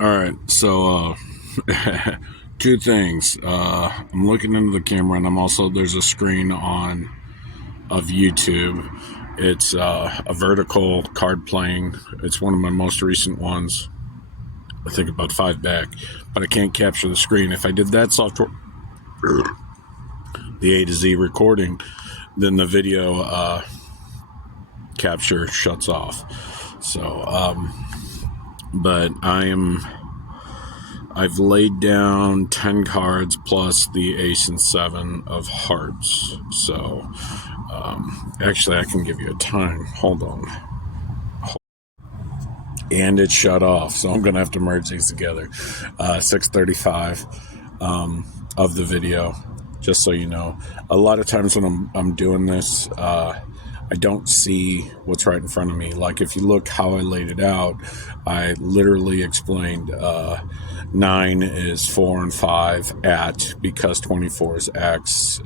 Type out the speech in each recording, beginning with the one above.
All right, so two things. I'm looking into the camera, and there's a screen on of YouTube. It's a vertical card playing. It's one of my most recent ones. I think about 5 back, but I can't capture the screen. If I did that software, the A to Z recording, then the video capture shuts off. So, but I've laid down 10 cards plus the ace and 7 of hearts. So, actually, I can give you a time. Hold on. And it shut off, so I'm going to have to merge these together. 6:35 of the video, just so you know. A lot of times when I'm doing this, I don't see what's right in front of me. Like if you look how I laid it out, I literally explained 9 is 4 and 5 at, because 24 is X,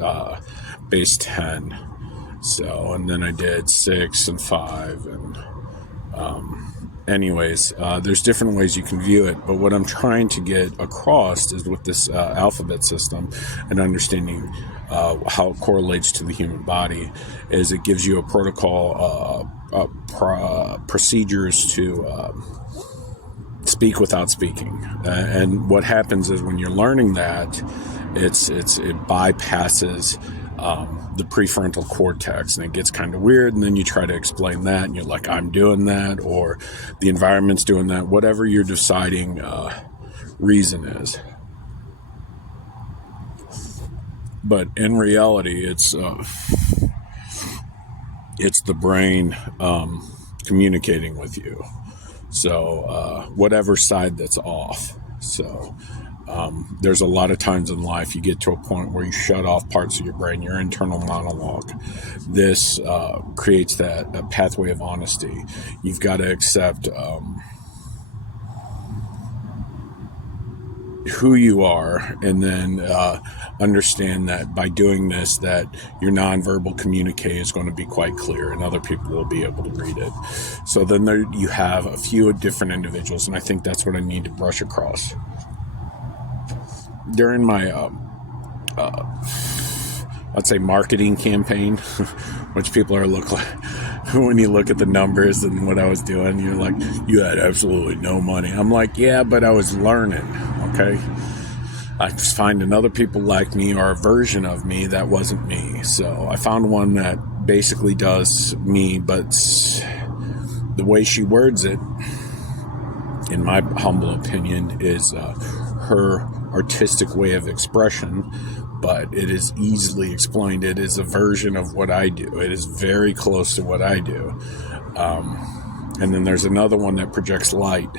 base 10. So, and then I did 6 and 5 and there's different ways you can view it, but what I'm trying to get across is with this alphabet system and understanding how it correlates to the human body is it gives you a protocol, procedures to speak without speaking. And what happens is when you're learning that, it bypasses the prefrontal cortex, and it gets kind of weird, and then you try to explain that and you're like, I'm doing that, or the environment's doing that, whatever your deciding reason is. But in reality, it's the brain communicating with you. So whatever side that's off. So there's a lot of times in life you get to a point where you shut off parts of your brain, your internal monologue. This creates that pathway of honesty. You've got to accept who you are, and then understand that by doing this, that your nonverbal communique is going to be quite clear, and other people will be able to read it. So then there you have a few different individuals, and I think that's what I need to brush across. During my let's say marketing campaign, which people are look like when you look at the numbers and what I was doing, you're like, you had absolutely no money. I'm like, yeah, but I was learning. Okay, I was finding other people like me or a version of me that wasn't me. So I found one that basically does me, but the way she words it, in my humble opinion, is her artistic way of expression, but it is easily explained. It is a version of what I do. It is very close to what I do. And then there's another one that projects light,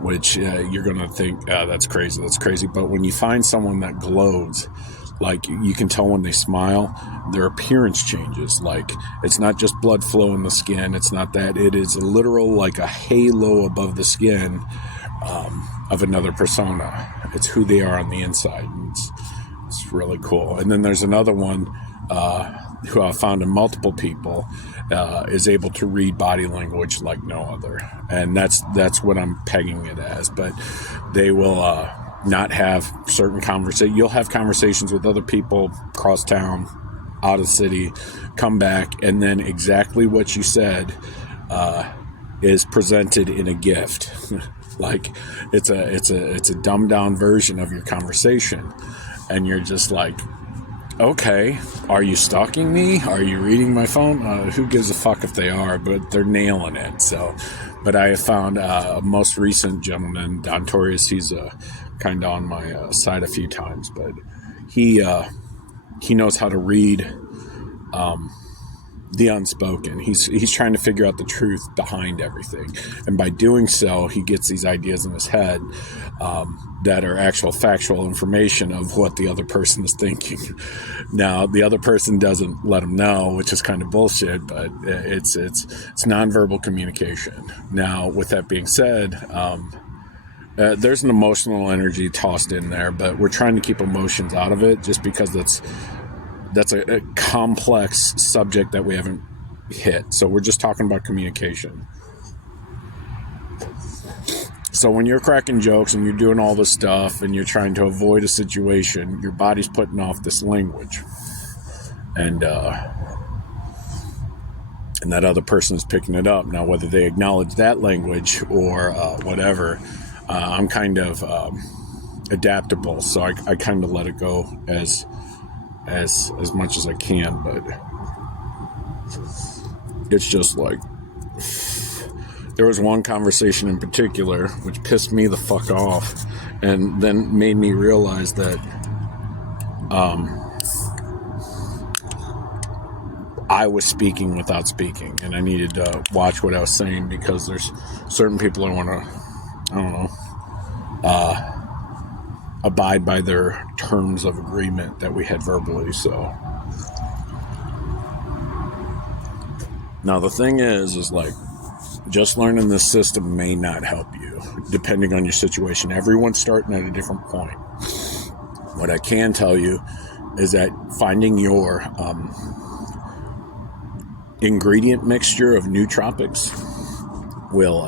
which you're going to think, that's crazy. But when you find someone that glows, like you can tell when they smile, their appearance changes. Like it's not just blood flow in the skin. It's not that. It is a literal, like a halo above the skin of another persona. It's who they are on the inside. And it's really cool. And then there's another one who I found in multiple people is able to read body language like no other. And that's what I'm pegging it as. But they will not have certain conversations. You'll have conversations with other people across town, out of city, come back, and then exactly what you said is presented in a gift. Like it's a dumbed down version of your conversation, and you're just like, okay, are you stalking me? Are you reading my phone? Who gives a fuck if they are, but they're nailing it. So, but I have found a most recent gentleman, Don Torres, he's kind of on my side a few times, but he knows how to read the unspoken. He's trying to figure out the truth behind everything, and by doing so, he gets these ideas in his head that are actual factual information of what the other person is thinking. Now, the other person doesn't let him know, which is kind of bullshit, but it's nonverbal communication. Now, with that being said, there's an emotional energy tossed in there, but we're trying to keep emotions out of it, just because that's a complex subject that we haven't hit. So we're just talking about communication. So when you're cracking jokes and you're doing all this stuff and you're trying to avoid a situation, your body's putting off this language. And that other person is picking it up. Now, whether they acknowledge that language or whatever, I'm kind of adaptable. So I kind of let it go as much as I can. But it's just like, there was one conversation in particular which pissed me the fuck off and then made me realize that I was speaking without speaking, and I needed to watch what I was saying, because there's certain people I want to, abide by their terms of agreement that we had verbally. So now the thing is like, just learning this system may not help you, depending on your situation. Everyone's starting at a different point. What I can tell you is that finding your ingredient mixture of nootropics will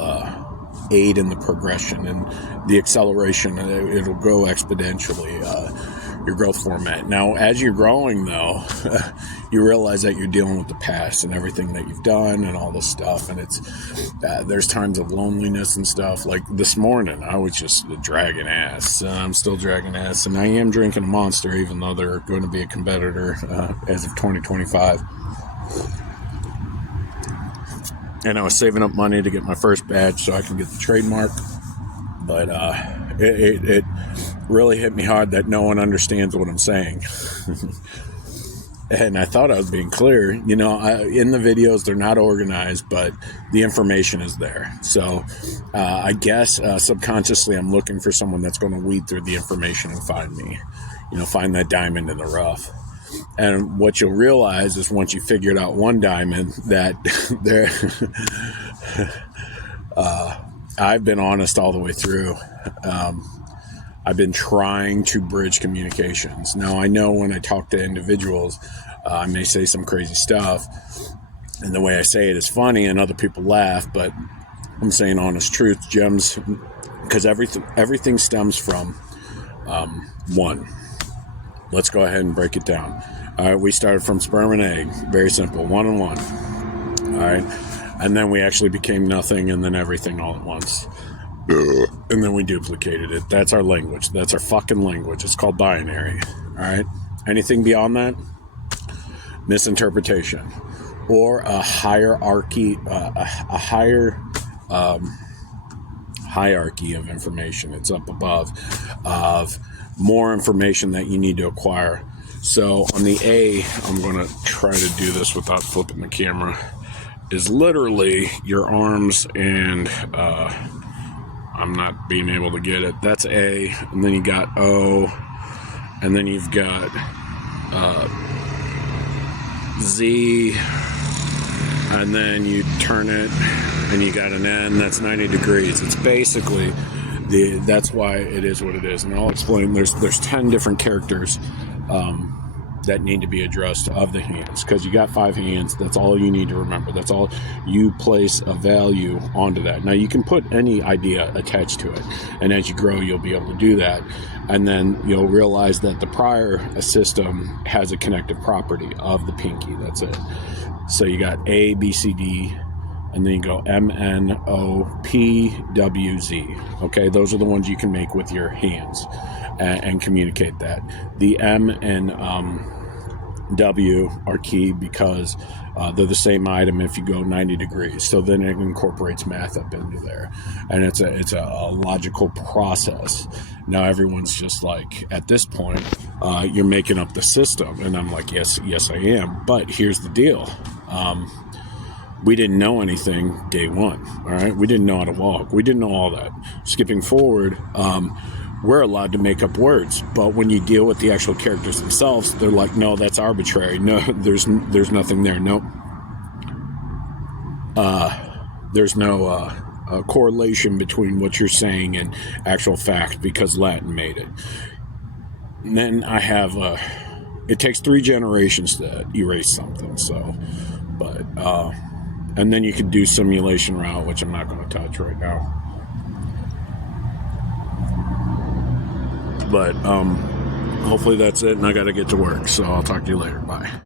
aid in the progression and the acceleration. It'll grow exponentially, your growth format. Now, as you're growing, though, you realize that you're dealing with the past and everything that you've done and all this stuff. And it's there's times of loneliness and stuff. Like this morning, I was just dragging ass. I'm still dragging ass. And I am drinking a Monster, even though they're going to be a competitor as of 2025. And I was saving up money to get my first batch so I can get the trademark. But it really hit me hard that no one understands what I'm saying. And I thought I was being clear. You know, in the videos, they're not organized, but the information is there. So I guess subconsciously I'm looking for someone that's going to weed through the information and find me. You know, find that diamond in the rough. And what you'll realize is once you figured out one diamond, that there, I've been honest all the way through. I've been trying to bridge communications. Now, I know when I talk to individuals, I may say some crazy stuff, and the way I say it is funny, and other people laugh, but I'm saying honest truth, gems, because everything stems from one. Let's go ahead and break it down. All right, we started from sperm and egg. Very simple, 1 and 1. All right, and then we actually became nothing and then everything all at once. And then we duplicated it. That's our language. That's our fucking language. It's called binary. All right, anything beyond that, misinterpretation or a hierarchy, hierarchy of information. It's up above of more information that you need to acquire. So on the A, I'm going to try to do this without flipping the camera, is literally your arms and I'm not being able to get it. That's A, and then you got O, and then you've got Z, and then you turn it and you got an N. That's 90 degrees. It's basically that's why it is what it is. And I'll explain. There's 10 different characters that need to be addressed of the hands, because you got 5 hands. That's all you need to remember. That's all. You place a value onto that. Now you can put any idea attached to it, and as you grow, you'll be able to do that. And then you'll realize that the prior system has a connective property of the pinky. That's it. So you got A, B, C, D, and then you go M, N, O, P, W, Z. Okay, those are the ones you can make with your hands and communicate that. The M and W are key because they're the same item if you go 90 degrees. So then it incorporates math up into there, and it's a logical process. Now everyone's just like, at this point, you're making up the system, and I'm like, yes, I am. But here's the deal. We didn't know anything day one. All right, we didn't know how to walk. We didn't know all that. Skipping forward. We're allowed to make up words, but when you deal with the actual characters themselves, they're like, no, that's arbitrary. No, there's nothing there. Nope. There's no correlation between what you're saying and actual fact, because Latin made it. And then I have it takes 3 generations to erase something. So, but and then you could do simulation route, which I'm not going to touch right now. But hopefully that's it, and I got to get to work. So I'll talk to you later. Bye.